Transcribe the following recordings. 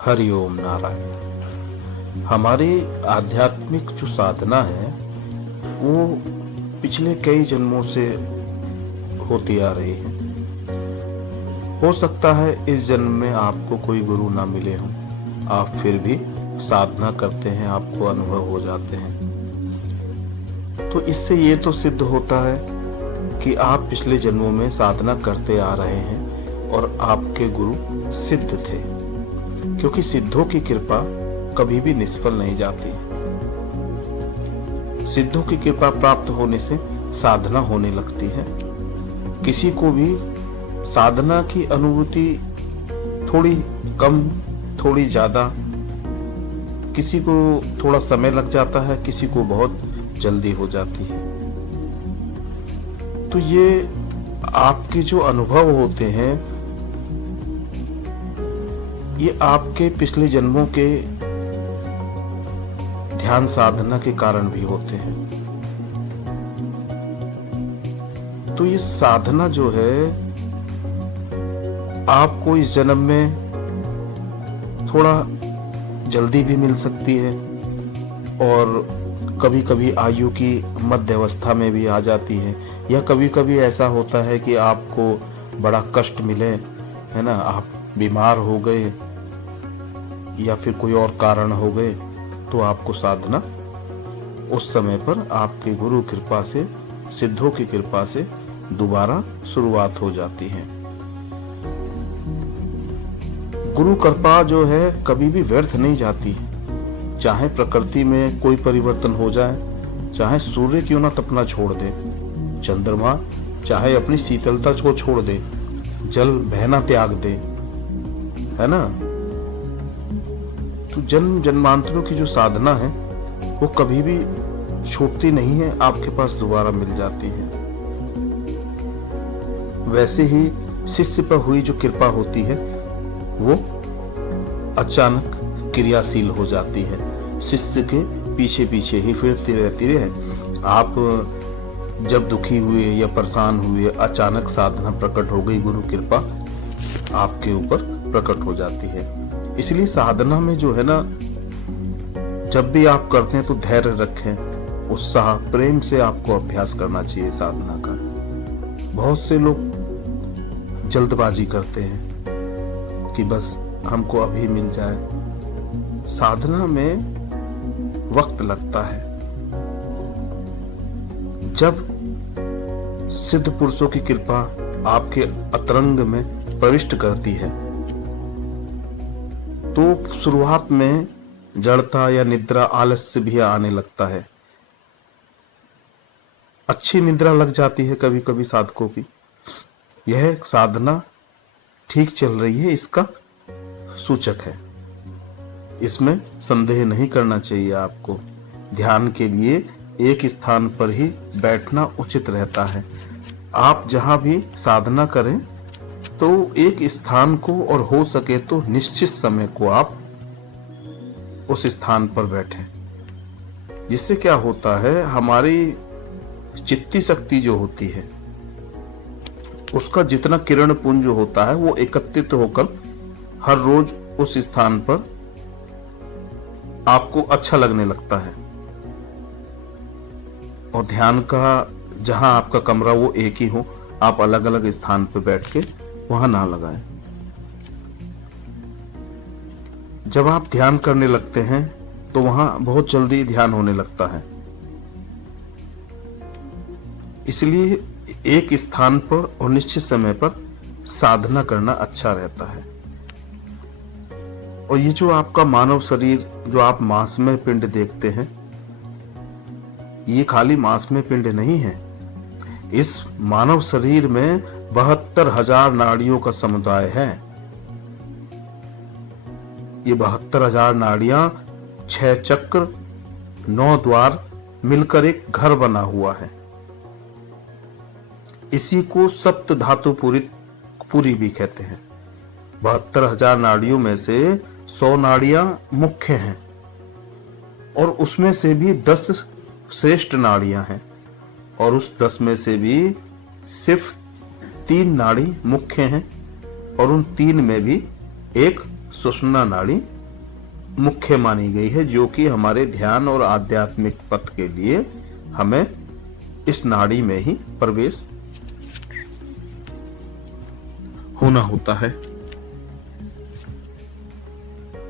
हरिओम नारायण। हमारी आध्यात्मिक जो साधना है वो पिछले कई जन्मों से होती आ रही है। हो सकता है इस जन्म में आपको कोई गुरु ना मिले हो, आप फिर भी साधना करते हैं, आपको अनुभव हो जाते हैं। तो इससे ये तो सिद्ध होता है कि आप पिछले जन्मों में साधना करते आ रहे हैं और आपके गुरु सिद्ध थे, क्योंकि सिद्धों की कृपा कभी भी निष्फल नहीं जाती। सिद्धों की कृपा प्राप्त होने से साधना होने लगती है। किसी को भी साधना की अनुभूति थोड़ी कम, थोड़ी ज्यादा, किसी को थोड़ा समय लग जाता है, किसी को बहुत जल्दी हो जाती है। तो ये आपके जो अनुभव होते हैं ये आपके पिछले जन्मों के ध्यान साधना के कारण भी होते हैं। तो ये साधना जो है आपको इस जन्म में थोड़ा जल्दी भी मिल सकती है और कभी कभी आयु की मध्य अवस्था में भी आ जाती है, या कभी कभी ऐसा होता है कि आपको बड़ा कष्ट मिले, है ना, आप बीमार हो गए या फिर कोई और कारण हो गए, तो आपको साधना उस समय पर आपके गुरु कृपा से, सिद्धों की कृपा से दोबारा शुरुआत हो जाती है। गुरु कृपा जो है कभी भी व्यर्थ नहीं जाती। चाहे प्रकृति में कोई परिवर्तन हो जाए, चाहे सूर्य क्यों ना तपना छोड़ दे, चंद्रमा चाहे अपनी शीतलता को छोड़ दे, जल बहना त्याग दे, है ना, तो जन्म जन्मांतरों की जो साधना है वो कभी भी छूटती नहीं है, आपके पास दोबारा मिल जाती है। वैसे ही शिष्य पर हुई जो कृपा होती है वो अचानक क्रियाशील हो जाती है, शिष्य के पीछे पीछे ही फिरती रहती है। आप जब दुखी हुए या परेशान हुए, अचानक साधना प्रकट हो गई, गुरु कृपा आपके ऊपर प्रकट हो जाती है। इसलिए साधना में जो है ना, जब भी आप करते हैं तो धैर्य रखें, उत्साह, प्रेम से आपको अभ्यास करना चाहिए साधना का। बहुत से लोग जल्दबाजी करते हैं कि बस हमको अभी मिल जाए। साधना में वक्त लगता है। जब सिद्ध पुरुषों की कृपा आपके अंतरंग में प्रविष्ट करती है तो शुरुआत में जड़ता या निद्रा, आलस्य भी आने लगता है। अच्छी निद्रा लग जाती है कभी कभी साधकों की। यह साधना ठीक चल रही है, इसका सूचक है। इसमें संदेह नहीं करना चाहिए आपको। ध्यान के लिए एक स्थान पर ही बैठना उचित रहता है। आप जहां भी साधना करें तो एक स्थान को, और हो सके तो निश्चित समय को, आप उस स्थान पर बैठें। जिससे क्या होता है, हमारी चित्ती शक्ति जो होती है उसका जितना किरण पुंज होता है वो एकत्रित होकर हर रोज उस स्थान पर आपको अच्छा लगने लगता है। और ध्यान का जहां आपका कमरा वो एक ही हो, आप अलग अलग स्थान पर बैठ के वहां ना लगाएं। जब आप ध्यान करने लगते हैं तो वहां बहुत जल्दी ध्यान होने लगता है। इसलिए एक स्थान पर और निश्चित समय पर साधना करना अच्छा रहता है। और ये जो आपका मानव शरीर, जो आप मांसमय पिंड देखते हैं, ये खाली मांसमय पिंड नहीं है। इस मानव शरीर में 72,000 नाड़ियों का समुदाय है। ये 72,000 नाड़ियां, 6 चक्र, 9 द्वार मिलकर एक घर बना हुआ है। इसी को सप्त धातु पुरी भी कहते हैं। 72,000 नाड़ियों में से 100 नाड़ियां मुख्य हैं और उसमें से भी 10 श्रेष्ठ नाड़ियां हैं, और उस 10 में से भी सिर्फ 3 नाड़ी मुख्य हैं और उन 3 में भी एक सुषुम्ना नाड़ी मुख्य मानी गई है, जो कि हमारे ध्यान और आध्यात्मिक पथ के लिए हमें इस नाड़ी में ही प्रवेश होना होता है।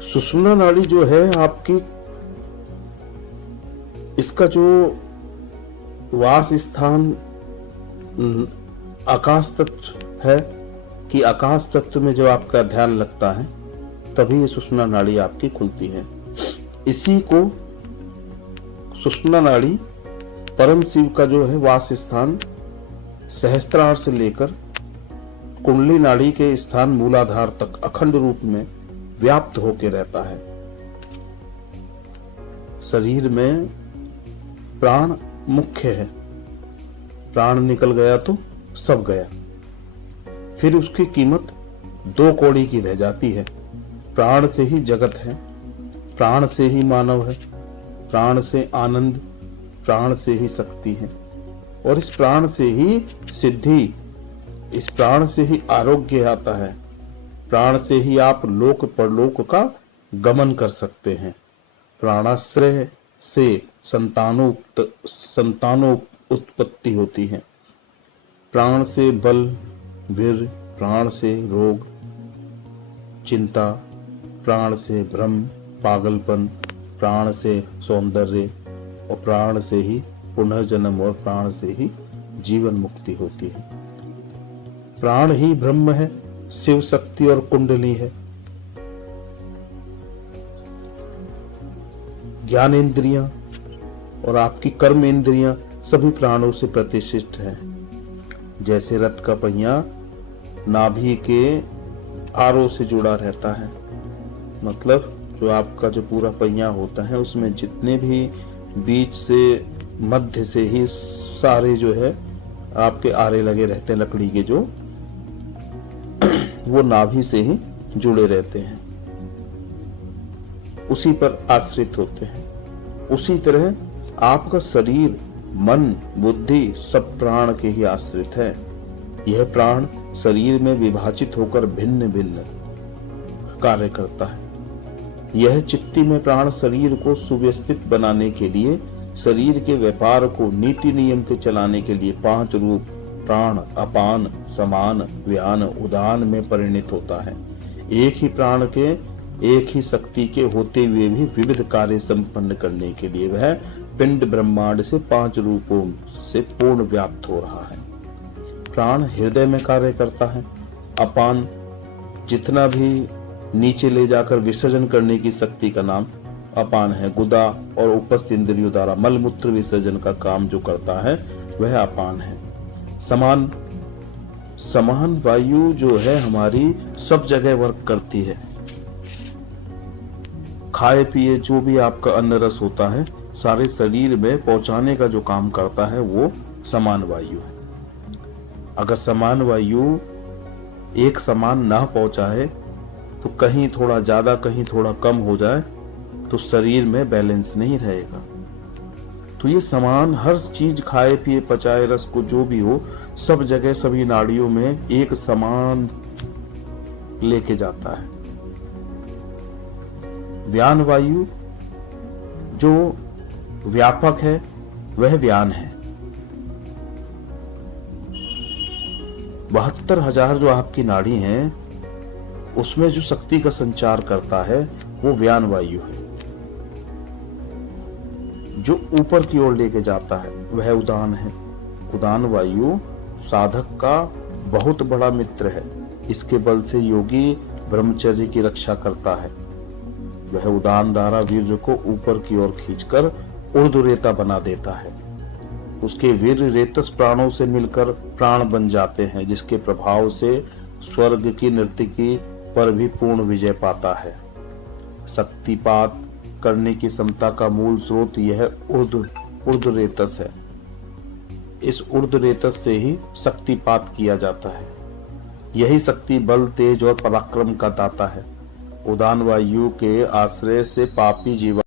सुषुम्ना नाड़ी जो है आपकी, इसका जो वास स्थान आकाश तत्व है, कि आकाश तत्व में जब आपका ध्यान लगता है तभी ये सुषुम्ना नाड़ी आपकी खुलती है। इसी को सुषुम्ना नाड़ी परम शिव का जो है वास स्थान सहस्त्रार से लेकर कुंडली नाड़ी के स्थान मूलाधार तक अखंड रूप में व्याप्त होकर रहता है। शरीर में प्राण मुख्य है, प्राण निकल गया तो सब गया। फिर उसकी कीमत दो कौड़ी की रह जाती है। प्राण से ही जगत है, प्राण से ही मानव है, प्राण से आनंद, प्राण से ही शक्ति है, और इस प्राण से ही सिद्धि, इस प्राण से ही आरोग्य आता है, प्राण से ही आप लोक परलोक का गमन कर सकते हैं। प्राणाश्रय से संतानों उत्पत्ति होती है। प्राण से बल, वीर, प्राण से रोग, चिंता, प्राण से भ्रम, पागलपन, प्राण से सौंदर्य, और प्राण से ही पुनर्जन्म, और प्राण से ही जीवन मुक्ति होती है। प्राण ही ब्रह्म है, शिव शक्ति और कुंडली है। ज्ञान इंद्रियां और आपकी कर्म इंद्रियां सभी प्राणों से प्रतिष्ठित है। जैसे रथ का पहिया नाभि के आरों से जुड़ा रहता है, मतलब जो आपका जो पूरा पहिया होता है उसमें जितने भी बीच से मध्य से ही सारे जो है आपके आरे लगे रहते हैं लकड़ी के, जो वो नाभि से ही जुड़े रहते हैं, उसी पर आश्रित होते हैं। उसी तरह आपका शरीर, मन, बुद्धि सब प्राण के ही आश्रित है। यह प्राण शरीर में विभाजित होकर भिन्न भिन्न कार्य करता है। यह चित्ती में प्राण शरीर को सुव्यवस्थित बनाने के लिए, शरीर के व्यापार को नीति नियम के चलाने के लिए 5 रूप प्राण, अपान, समान, व्यान, उदान में परिणित होता है। एक ही प्राण के, एक ही शक्ति के होते हुए भी विविध कार्य संपन्न करने के लिए वह पिंड ब्रह्मांड से 5 रूपों से पूर्ण व्याप्त हो रहा है। प्राण हृदय में कार्य करता है। अपान जितना भी नीचे ले जाकर विसर्जन करने की शक्ति का नाम अपान है। गुदा और उपस्थ इंद्रियों द्वारा मल मूत्र विसर्जन का काम जो करता है वह अपान है। समान वायु जो है हमारी सब जगह वर्क करती है। खाए पिए जो भी आपका अन्न रस होता है सारे शरीर में पहुंचाने का जो काम करता है वो समान वायु है। अगर समान वायु एक समान ना पहुंचाए तो कहीं थोड़ा ज्यादा कहीं थोड़ा कम हो जाए तो शरीर में बैलेंस नहीं रहेगा। तो ये समान हर चीज खाए पिए पचाए रस को जो भी हो सब जगह सभी नाड़ियों में एक समान लेके जाता है। व्यान वायु जो व्यापक है वह व्यान है। 72,000 जो आपकी नाड़ी हैं उसमें जो शक्ति का संचार करता है वो व्यान वायु है। जो ऊपर की ओर लेके जाता है वह उदान है। उदान वायु साधक का बहुत बड़ा मित्र है। इसके बल से योगी ब्रह्मचर्य की रक्षा करता है। वह उदान धारा वीर्य को ऊपर की ओर खींचकर ऊर्ध्वरेता बना देता है। उसके वीर्य रेतस प्राणों से मिलकर प्राण बन जाते हैं, जिसके प्रभाव से स्वर्ग की नर्तकी पर भी पूर्ण विजय पाता है। शक्तिपात करने की क्षमता का मूल स्रोत यह ऊर्ध्वरेतस है। इस ऊर्ध्वरेतस से ही शक्तिपात किया जाता है। यही शक्ति बल, तेज और पराक्रम का दाता है। उदान वायु के आश्रय से पापी जीवन